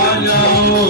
आ जाओ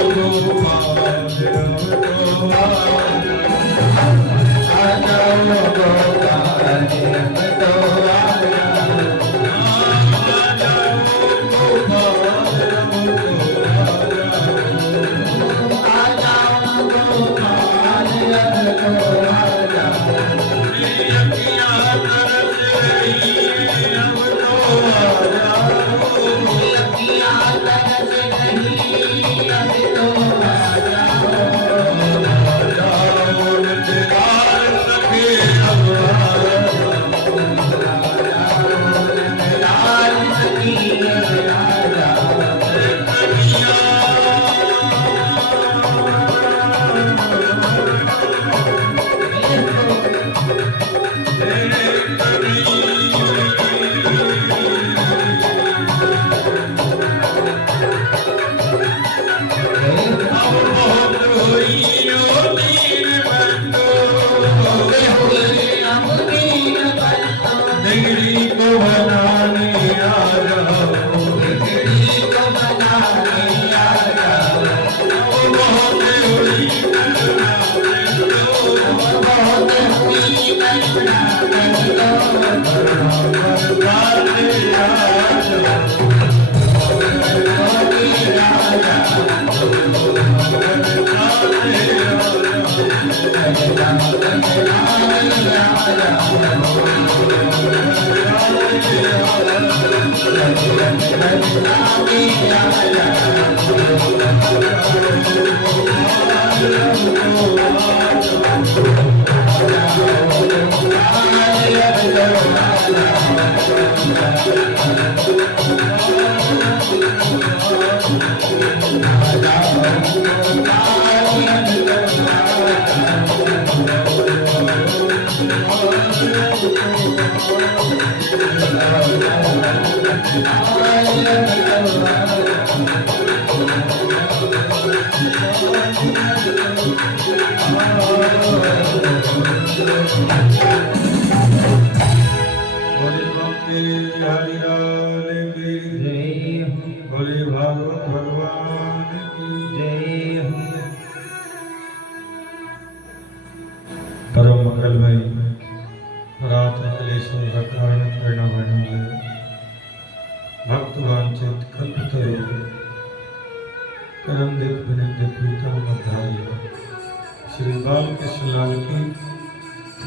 श्री बालकृष्ण लाल की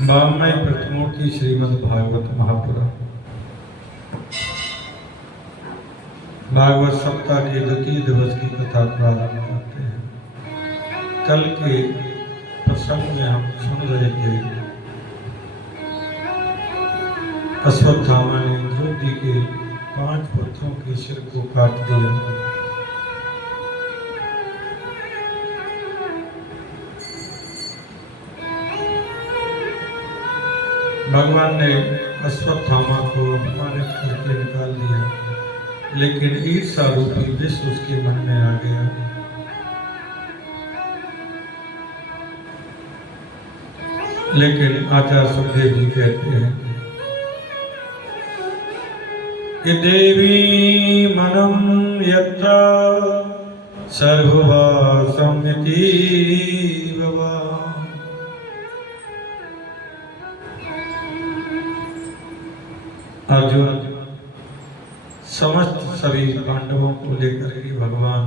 52 प्रतिमूर्ति श्रीमद् भागवत महापुराण भागवत सप्ताह के द्वितीय दिवस की कथा प्रारंभ करते हैं। कल के प्रसंग में हम सुन रहे थे अश्वत्थामा ने द्रौपदी के 5 पुत्रों के सिर को काट दिया। भगवान ने अश्वत्थामा को अपमानित करके निकाल दिया, लेकिन ईर्ष्या रूपी विष उसके मन में आ गया। लेकिन आचार्य सुखदेव जी कहते हैं कि देवी मनम यत्र सर्ववासमिति भवा। अर्जुन समस्त सभी पांडवों को लेकर के भगवान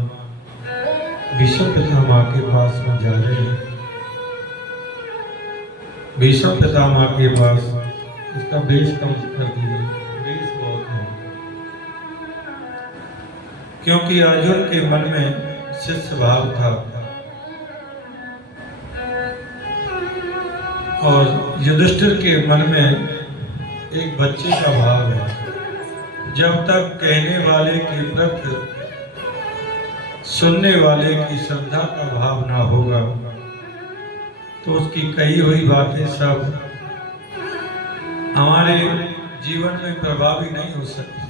भीष्म पितामह के पास में जा रहे हैं। भीष्म पितामह के पास इसका बेस कम कर दिए, बेस बहुत है, क्योंकि अर्जुन के मन में शिष्य भाव था और युधिष्ठिर के मन में एक बच्चे का भाव है। जब तक कहने वाले के प्रति सुनने वाले की श्रद्धा का भाव ना होगा तो उसकी कही हुई बातें सब हमारे जीवन में प्रभावी नहीं हो सकती,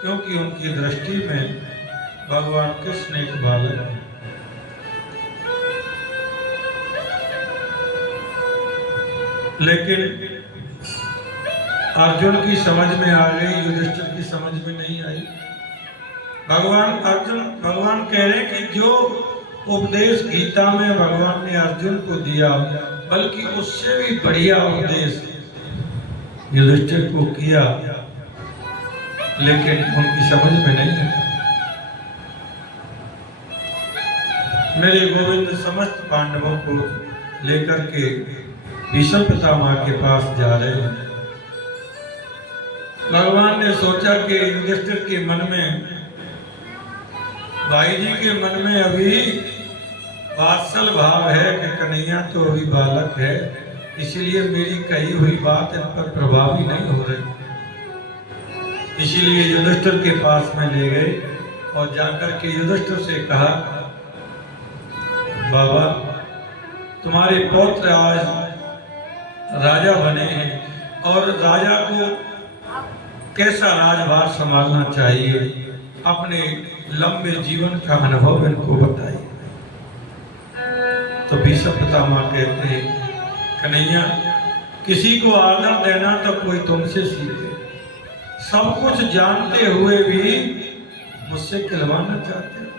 क्योंकि उनकी दृष्टि में भगवान कृष्ण एक बालक है। लेकिन अर्जुन की समझ में आ गई, युधिष्ठिर की समझ में नहीं आई। भगवान कह रहे कि जो उपदेश गीता में भगवान ने अर्जुन को दिया, बल्कि उससे भी बढ़िया उपदेश युधिष्ठिर को किया, लेकिन उनकी समझ में नहीं है। मेरे गोविंद समस्त पांडवों को लेकर के भीष्म पितामह के पास जा रहे हैं। भगवान ने सोचा कि युधिष्ठिर के मन में, भाई जी के मन में अभी वात्सल भाव है कि कन्हैया तो अभी बालक है, इसीलिए मेरी कही हुई बात इन पर प्रभावी नहीं हो रही। इसीलिए युधिष्ठिर के पास में ले गए और जाकर के युधिष्ठिर से कहा, बाबा तुम्हारे पौत्र आज राजा बने हैं और राजा को कैसा राजभार संभालना चाहिए, अपने लंबे जीवन का अनुभव इनको बताइए। तो भीष्म पितामह कहते हैं, कन्हैया किसी को आदर देना तो कोई तुमसे सीखे, सब कुछ जानते हुए भी मुझसे खिलवाना चाहते हो।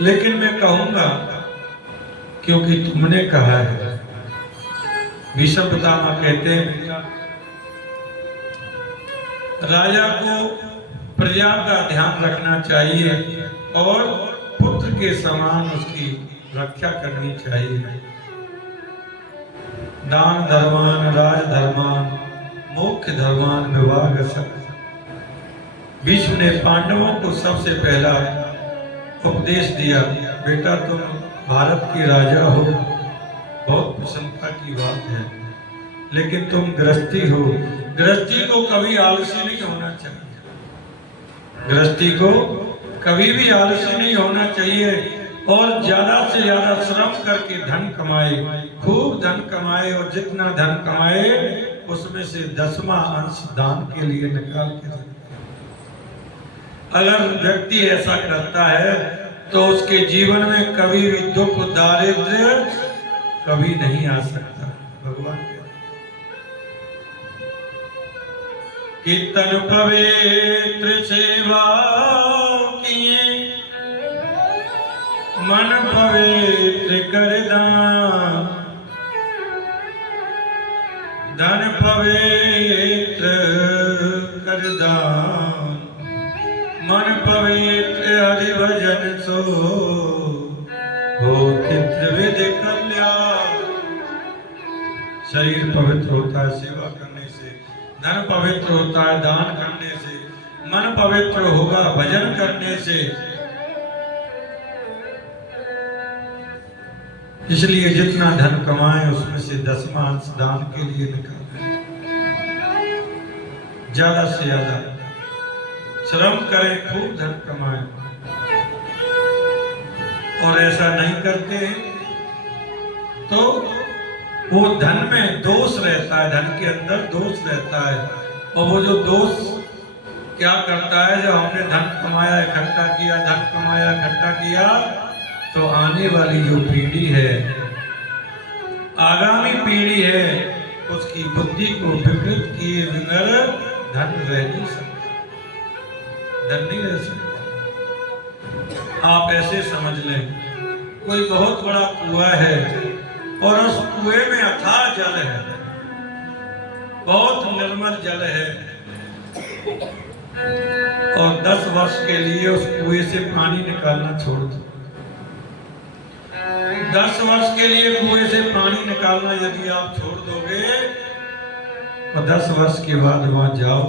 लेकिन मैं कहूंगा क्योंकि तुमने कहा है। भीष्म पितामह कहते हैं राजा को प्रजा का ध्यान रखना चाहिए और पुत्र के समान उसकी रक्षा करनी चाहिए। दान धर्मान राज धर्मान मुख्य धर्मान विभाग सब। भीष्म ने पांडवों को सबसे पहला उपदेश दिया, बेटा तुम भारत के राजा हो, बहुत प्रसन्नता की बात है, लेकिन तुम गृहस्थी हो। गृहस्थी को कभी आलसी नहीं होना चाहिए। गृहस्थी को कभी भी आलसी नहीं होना चाहिए और ज्यादा से ज्यादा श्रम करके धन कमाए, खूब धन कमाए और जितना धन कमाए उसमें से 10वां अंश दान के लिए निकाल के रखे। अगर व्यक्ति ऐसा करता है तो उसके जीवन में कभी भी दुख दारिद्र्य कभी नहीं आ सकता। भगवान कीर्तन पवित्र सेवा किए मन पवित्र कर दान, धन पवित्र कर दान, मन पवित्र हरि भजन सो हो त्रिविध कल्याण। शरीर पवित्र होता है सेवा करने से, धन पवित्र होता है दान करने से, मन पवित्र होगा भजन करने से। इसलिए जितना धन कमाए उसमें से 10वां अंश दान के लिए निकालें। ज्यादा से ज्यादा श्रम करें, खूब धन कमाएं। और ऐसा नहीं करते हैं तो वो धन में दोष रहता है, धन के अंदर दोष रहता है। और वो जो दोष क्या करता है, जब हमने धन कमाया इकट्ठा किया, धन कमाया इकट्ठा किया, तो आने वाली जो पीढ़ी है, आगामी पीढ़ी है, उसकी बुद्धि को विकृत किए बगैर धन रह नहीं सकता, धन नहीं रह सकता। आप ऐसे समझ लें कोई बहुत बड़ा कुआं है और उस कुएं में अथाह जल है, बहुत निर्मल जल है, और 10 वर्ष के लिए उस कुएं से पानी निकालना छोड़ दो। 10 वर्ष के लिए कुएं से पानी निकालना यदि आप छोड़ दोगे और 10 वर्ष के बाद वहां जाओ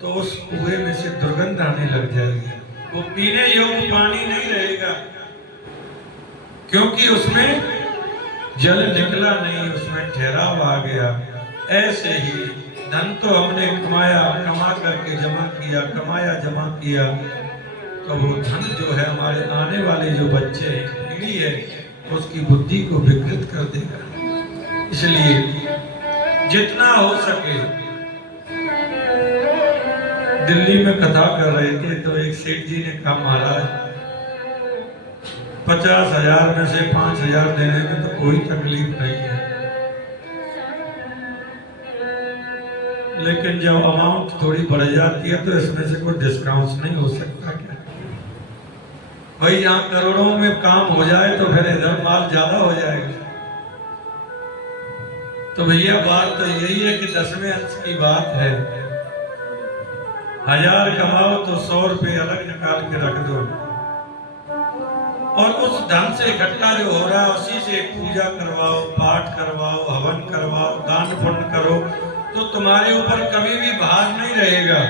तो उस कुएं में से दुर्गंध आने लग जाएगी, वो पीने योग्य पानी नहीं रहेगा, क्योंकि उसमें जल निकला नहीं, उसमें ठहराव आ गया। ऐसे ही धन तो हमने कमाया, कमा करके जमा किया, कमाया जमा किया, तो वो धन जो है हमारे आने वाले जो बच्चे पीढ़ी है उसकी बुद्धि को विकृत कर देगा। इसलिए जितना हो सके, दिल्ली में कथा कर रहे थे तो एक सेठ जी ने कहा महाराज 50,000 में से 5,000 देने में तो कोई तकलीफ नहीं है, लेकिन जब अमाउंट थोड़ी बढ़ जाती है तो इसमें से कोई डिस्काउंट नहीं हो सकता क्या? भाई यहाँ करोड़ों में काम हो जाए तो फिर इधर माल ज्यादा हो जाएगा। तो भैया बात तो यही है कि 10वें अंश की बात है। 1000 कमाओ तो 100 रुपए अलग निकाल के रख दो, और उस धन से इकट्ठा जो हो रहा है उसी से पूजा करवाओ, पाठ करवाओ, हवन करवाओ, दान पुण्य करो, तो तुम्हारे ऊपर कभी भी भार नहीं रहेगा,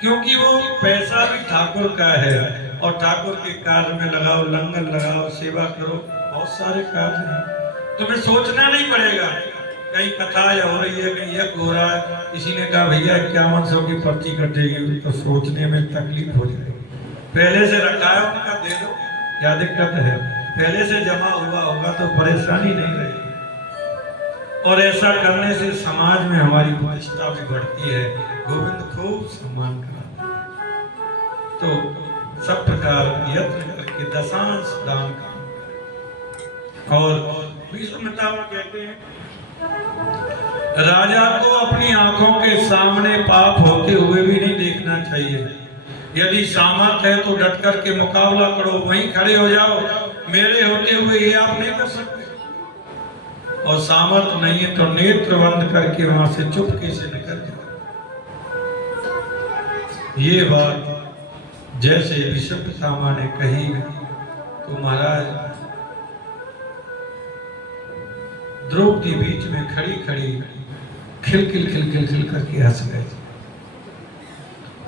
क्योंकि वो पैसा भी ठाकुर का है और ठाकुर के कार्य में लगाओ, लंगर लगाओ, सेवा करो, बहुत सारे कार्य हैं। तुम्हें सोचना नहीं पड़ेगा कहीं कथा हो रही है, कहीं यज्ञ हो रहा है, किसी ने कहा भैया 5100 की पर्ची कटेगी, तो सोचने में तकलीफ हो जाएगी। पहले से रखा है उनका दे दो, क्या दिक्कत है? पहले से जमा हुआ होगा तो परेशानी नहीं रहेगी। और ऐसा करने से समाज में हमारी प्रतिष्ठा भी बढ़ती है, गोविंद खूब सम्मान कराते हैं। तो सब प्रकार यत्न करके 10वां दान का। और भीष्म पितामह कहते हैं राजा को अपनी आंखों के सामने पाप होते हुए भी नहीं देखना चाहिए। यदि सामर्थ है तो डट कर के मुकाबला करो, वहीं खड़े हो जाओ, मेरे होते हुए ये आप नहीं कर सकते। और सामर्थ्य नहीं है तो नेत्र बंद करके वहां से चुपके से निकल जाओ। ये बात जैसे विष्णु पितामह ने कही तो महाराज द्रौपदी बीच में खड़ी खड़ी खिल करके हंस गए।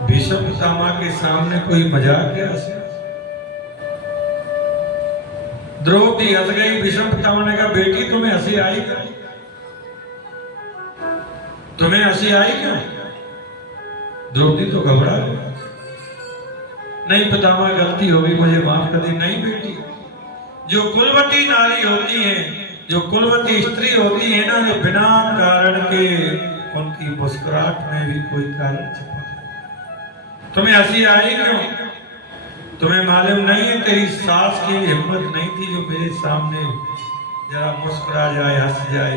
भीष्म पितामह के सामने कोई मजाक है हंसे? द्रौपदी हंस गई। भीष्म पितामह ने कहा बेटी तुम्हें हंसी आई क्या? तुम्हें हंसी आई क्यों? द्रौपदी तो घबरा गई। नहीं पितामह गलती हो गई, मुझे माफ कर दी। नहीं बेटी, जो कुलवती नारी होती हैं, जो कुलवती स्त्री होती है ना, जो बिना कारण के उनकी मुस्कुराहट में भी कोई कारण छिपा है। तुम्हें हंसी आई क्यों? तुम्हें मालूम नहीं है तेरी सास की हिम्मत नहीं थी जो मेरे सामने जरा मुस्कुरा जाए, हंस जाए,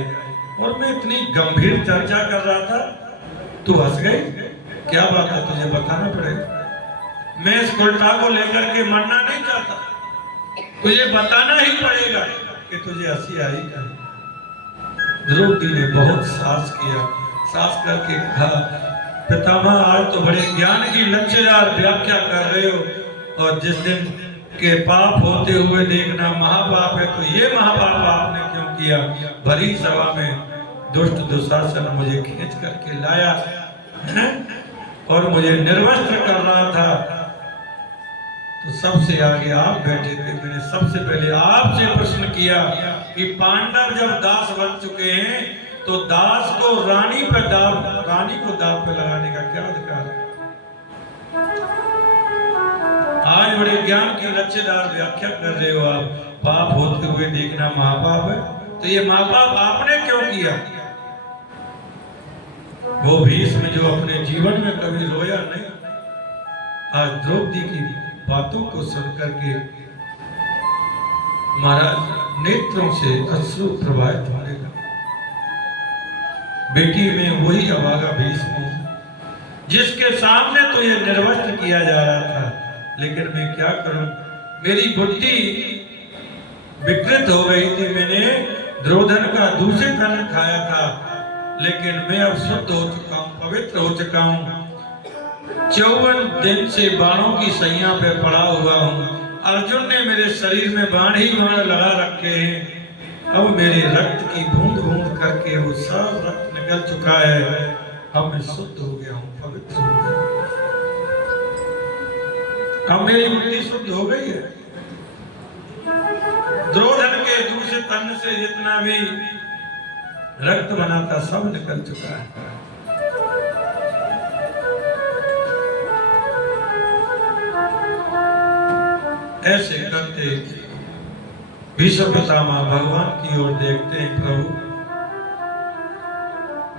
और मैं इतनी गंभीर चर्चा कर रहा था, तू हंस गई? क्या बात है, तुझे बताना पड़ेगा। मैं इस उल्टा को लेकर के मरना नहीं चाहता, तुझे बताना ही पड़ेगा कि तुझे हंसी आई क्या। द्रौपदी ने बहुत साहस किया, साहस करके कहा पितामह आज तो बड़े ज्ञान की लच्छेदार व्याख्या कर रहे हो, और जिस दिन के पाप होते हुए देखना महापाप है, तो ये महापाप आपने क्यों किया? भरी सभा में दुष्ट दुशासन मुझे खींच करके लाया है और मुझे निर्वस्त्र कर रहा था, तो सबसे आगे आप बैठे थे। मैंने सबसे पहले आपसे प्रश्न किया कि पांडव जब दास बन चुके हैं तो दास को रानी को दाव पे लगाने का क्या अधिकार है? आज बड़े ज्ञान की लच्छेदार व्याख्या कर रहे हो आप, पाप होते हुए देखना महापाप है, तो ये महापाप आपने क्यों किया? वो भीष्म जो अपने जीवन में कभी रोया नहीं, आज द्रौपदी की बातों को सुनकर के महाराज नेत्रों से अश्रु प्रवाहित होने लगे। बेटी में वही अभागा भीष्म जिसके सामने तो ये निर्वस्त्र किया जा रहा था, लेकिन मैं क्या करूं, मेरी बुद्धि विकृत हो गई थी। मैंने द्रोधन का दूसरे अन्न खाया था, लेकिन मैं अब शुद्ध हो चुका हूं, पवित्र हो चुका हूं। 54 दिन से बाणों की सैया पे पड़ा हुआ हूँ। अर्जुन ने मेरे शरीर में बाण ही बाण लगा रखे हैं। अब मेरे रक्त की बूंद बूंद करके वो सब रक्त निकल चुका है। अब मैं शुद्ध हो गया हूँ, पवित्र हो गया। अब मेरी बुद्धि शुद्ध हो गई है। द्रोधन के दूसरे तन से जितना भी रक्त बना था सब निकल चुका है। ऐसे करते भीष्म पितामह भगवान की ओर देखते हैं, प्रभु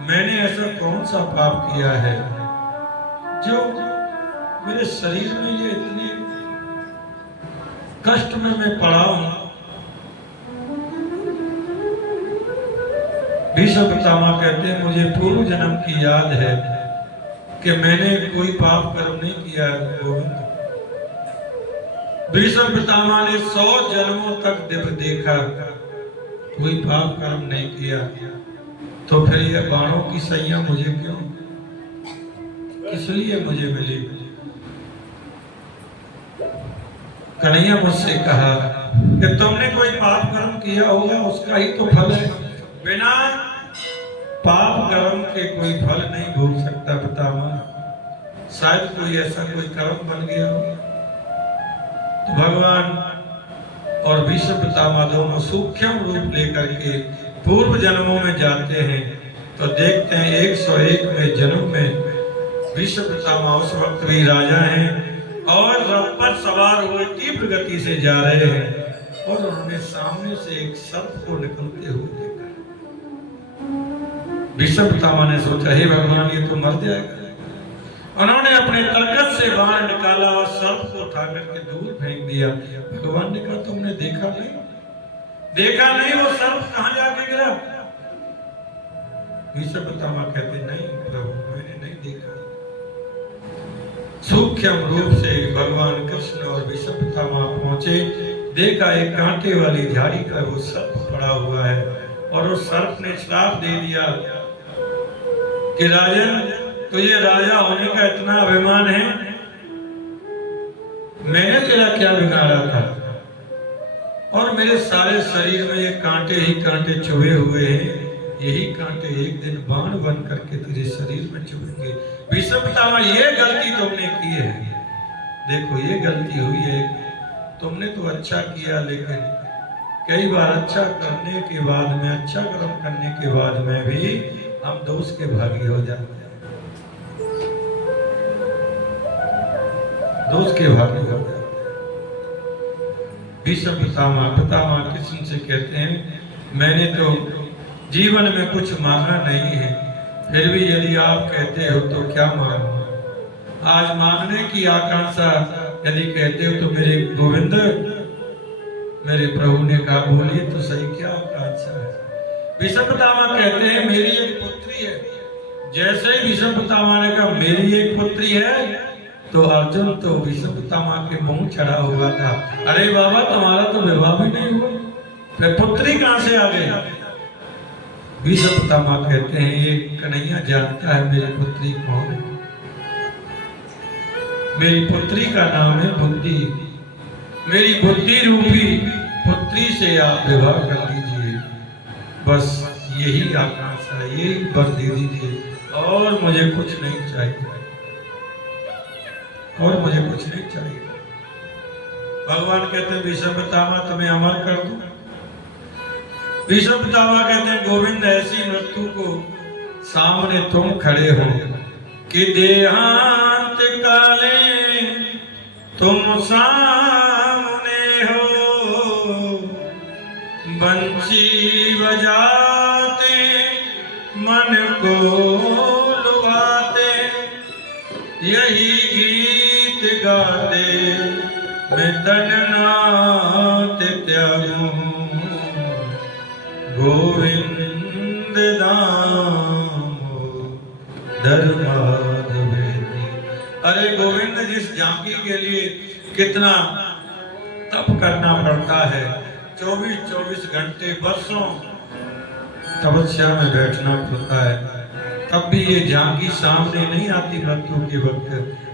मैंने ऐसा कौन सा पाप किया है जो मेरे शरीर में ये इतने कष्ट में मैं पड़ा हूं। भीष्म पितामह कहते हैं मुझे पूर्व जन्म की याद है कि मैंने कोई पाप कर्म नहीं किया है गोविंद। भीष्म पितामह ने 100 जन्मों तक देखा, कोई पाप कर्म नहीं किया, तो फिर यह बाणों की सैया मुझे क्यों, किस लिए मुझे मिली? कन्हैया मुझसे कहा कि तुमने कोई पाप कर्म किया होगा, उसका ही तो फल है। बिना पाप कर्म के कोई फल नहीं भोग सकता पितामह। शायद कोई ऐसा कोई कर्म बन गया हो। तो भगवान और भीष्म पितामह दोनों सूक्ष्म रूप लेकर के पूर्व जन्मों में जाते हैं, तो देखते हैं 101 में जन्म में भीष्म पितामह उस वक्त भी राजा हैं और रथ पर सवार हुए तीव्र गति से जा रहे हैं, और उन्होंने सामने से एक सर्प को निकलते हुए देखा। भीष्म पितामह ने सोचा हे भगवान ये तो मर जाएगा। उन्होंने अपने तरकस से बाण निकाला और सर्प को उठा करके दूर फेंक दिया। भगवान ने कहा तुमने देखा नहीं? देखा नहीं वो सर्प कहां जाके गिरा? भीष्म पितामह कहते नहीं प्रभु मैंने नहीं देखा। सूक्ष्म रूप से भगवान कृष्ण और भीष्म पितामह पहुंचे, देखा एक कांटे वाली झाड़ी का वो सर्प पड़ा हुआ है, और उस सर्प ने श्राप दे दिया कि राजन, तुझे राजा होने का इतना अभिमान है, मैंने तेरा क्या बिगाड़ा था? और मेरे सारे शरीर में ये कांटे ही कांटे चुभे हुए हैं, यही कांटे एक दिन बाण बन करके तेरे शरीर में चुभेंगे। भीष्म पितामह, ये गलती तुमने की है, देखो ये गलती हुई है। तुमने तो अच्छा किया, लेकिन कई बार अच्छा करने के बाद में, अच्छा कर्म करने के बाद में भी हम दोष के भागी हो जाते हैं, दोष के भागी हो जाते हैं। भीष्म पितामह कृष्ण से कहते हैं, मैंने तो जीवन में कुछ मांगा नहीं है, फिर भी यदि आप कहते हो तो क्या मांगू? आज मांगने की आकांक्षा यदि कहते हो तो मेरे गोविंद, मेरे प्रभु ने कहा, बोलिए तो सही, क्या आकांक्षा है? भीष्म पितामह कहते हैं, मेरी एक पुत्री है। जैसे ही भीष्म पितामह ने कहा मेरी एक पुत्री है, तो अर्जुन तो भीष्म पितामह के मुंह चढ़ा हुआ था, अरे बाबा तुम्हारा तो विवाह भी नहीं हुआ, फिर पुत्री कहां से आ गई? भीष्म पितामह कहते हैं, ये कन्हैया जानता है मेरी पुत्री कौन है। मेरी पुत्री का नाम है बुद्धि। मेरी बुद्धि रूपी पुत्री से आप विवाह कर लीजिए, बस यही आकांक्षा है, यही वर दे दीजिए, और मुझे कुछ नहीं चाहिए, और मुझे कुछ नहीं चाहिए। भगवान कहते हैं, भीष्म पितामह तुम्हें अमर कर दूं? भीष्म पितामह कहते हैं, गोविंद ऐसी मृत्यु को सामने तुम खड़े हो कि देहांत काले तुम सामने हो, बंसी बजाते मन को लुभाते, यही गीत गाते मैं तड़नाते त्यागूं, गोविंद दामोदर माधव। अरे गोविंद, जिस झांकी के लिए कितना तप करना पड़ता है, 24-24 घंटे वर्षों तपस्या में बैठना पड़ता है, तब भी ये झांकी सामने नहीं आती मृत्यु के वक्त।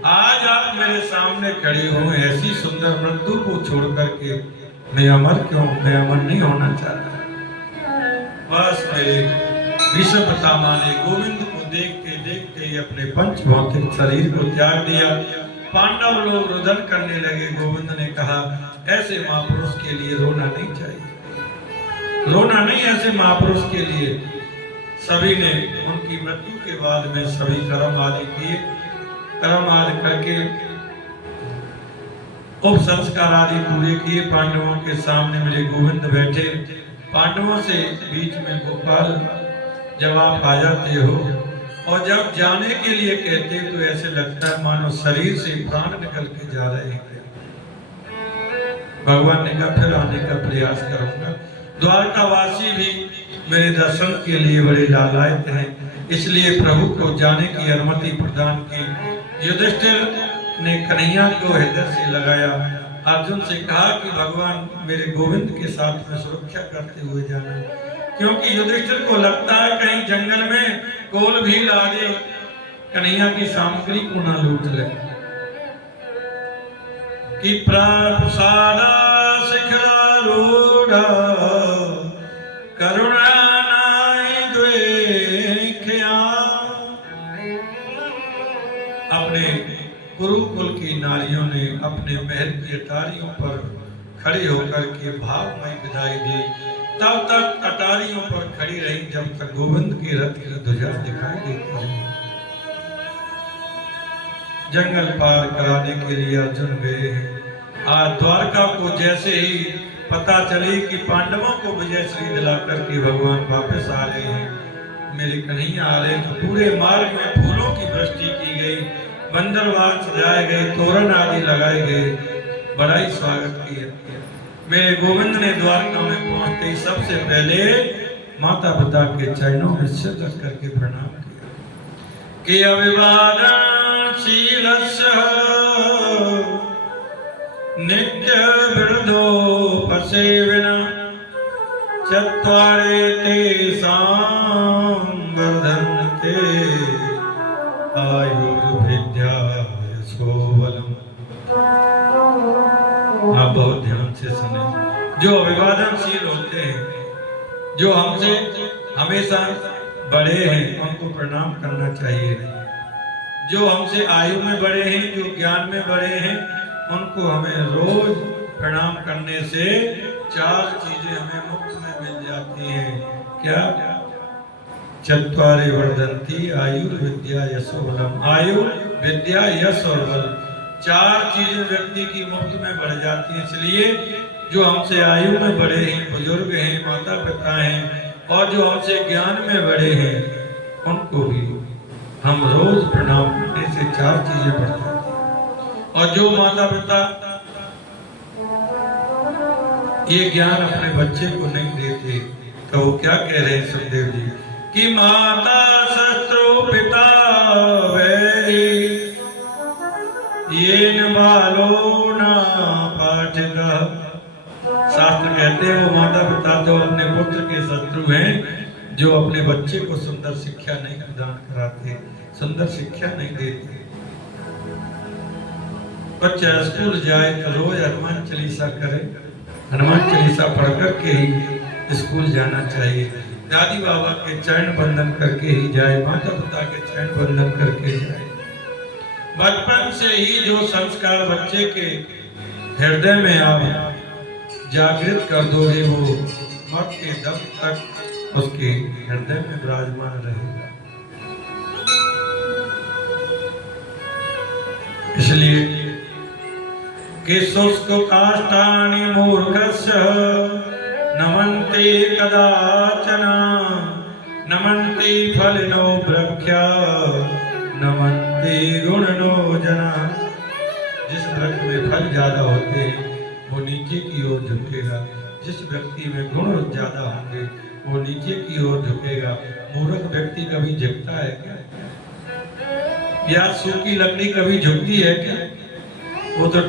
आज आप मेरे सामने खड़े हो, ऐसी सुंदर मृत्यु को छोड़ करके मैं अमर क्यों? मैं अमर नहीं होना चाहता। बस मेरे भीष्म पितामह ने गोविंद को देखते देखते ही अपने पंच भौतिक शरीर को त्याग दिया। पांडव लोग रुदन करने लगे। गोविंद ने कहा, ऐसे महापुरुष के लिए रोना नहीं चाहिए, रोना नहीं ऐसे महापुरुष के लिए। सभी ने उनकी मृत्यु के बाद में सभी कर्म आदि किए, कर्म आदि करके उप संस्कार आदि पूरे किए। पांडवों के सामने मेरे गोविंद बैठे। पांडवों से बीच में गोपाल, जब आप आ जाते हो और जब जाने के लिए कहते तो ऐसे लगता है मानो शरीर से प्राण निकल के जा रहे हैं। भगवान ने कहा, फिर आने का प्रयास करूंगा। द्वारकावासी भी मेरे दर्शन के लिए बड़े लालायित हैं, इसलिए प्रभु को जाने की अनुमति प्रदान की। युधिष्ठिर ने कन्हैया को हृदय से लगाया। अर्जुन से कहा कि भगवान मेरे गोविंद के साथ में सुरक्षा करते हुए जाना, क्योंकि युधिष्ठिर को लगता है कहीं जंगल में कोल भी ला दे, कन्हैया की सामग्री को ना लूट ले। कि प्रसादा शिखरारूढ़ा करुणा नाहि द्वेख्या। अपने कुरुकुल की नारियों ने अपने महल की अटारियों पर खड़े होकर के भावमय विदाई दी। तब तक अटारियों पर खड़ी रही जब तक गोविंद के रथ की ध्वजा दिखाई देती रही। जंगल पार कराने के लिए अर्जुन गए हैं। आज द्वारका को जैसे ही पता चली कि पांडवों को विजय श्री दिला करके भगवान वापस आ रहे हैं, मेरे कन्हैया आ रहे, तो पूरे मार्ग में फूलों की वृष्टि की गई, बंदरवाल सजाए गए, तोरण आदि लगाए गए, बड़ा ही स्वागत किया। मेरे गोविंद ने द्वारका में पहुंचते ही सबसे पहले माता पिता के चरणों में सिर रख करके प्रणाम किया कि अभिवादन शीलस्य नित्य वृद्धोपसेविना चत्वारे तेषां वर्धन्ते आयुर्विद्या यशोबलम्। आप बहुत ध्यान से सुने। जो अभिवादनशील होते हैं, जो हमसे हमेशा बड़े हैं, उनको प्रणाम करना चाहिए। जो हमसे आयु में बड़े हैं, जो ज्ञान में बड़े हैं, उनको हमें रोज प्रणाम करने से 4 चीजें हमें मुफ्त में मिल जाती हैं। क्या? चत्वारे वर्धन्ति आयुर्विद्या यशोबलम्। आयु, विद्या, यश और बल, 4 चीजें व्यक्ति की मुफ्त में बढ़ जाती हैं। इसलिए जो हमसे आयु में बड़े हैं, बुजुर्ग हैं, माता पिता हैं, और जो हमसे ज्ञान में बड़े हैं, उनको भी हम रोज प्रणाम करने से 4 चीजें बढ़ जाती हैं। और जो माता पिता ये ज्ञान अपने बच्चे को नहीं देते, तो वो क्या कह रहे हैं सुखदेव जी कि माता शत्रु पिता वैरी येन बालो न पाठितः। शास्त्र कहते हैं वो माता पिता तो अपने पुत्र के शत्रु हैं, जो अपने बच्चे को सुंदर शिक्षा नहीं प्रदान कराते, सुंदर शिक्षा नहीं देते। बच्चा स्कूल जाए तो रोज हनुमान चालीसा करे, हनुमान चालीसा पढ़ करके ही स्कूल जाना चाहिए। दादी बाबा के चरण बंदन करके ही जाए, माता पिता के चरण बंदन करके जाए। बचपन से ही जो संस्कार बच्चे के हृदय में आप जागृत कर दोगे, वो मौत के दम तक उसके हृदय में विराजमान रहेगा। इसलिए कि शुष्क काष्ठानि मूर्खस्य नमन्ते कदाचन, नमन्ते फलिनो वृक्षा नमन्ते गुणनो जना। जिस वृक्ष में फल ज्यादा होते हैं वो नीचे की ओर झुकेगा, जिस व्यक्ति में गुण ज्यादा होंगे वो नीचे की ओर झुकेगा। मूर्ख व्यक्ति कभी झुकता है क्या? या सूखी लकड़ी कभी झुकती है क्या? वो तो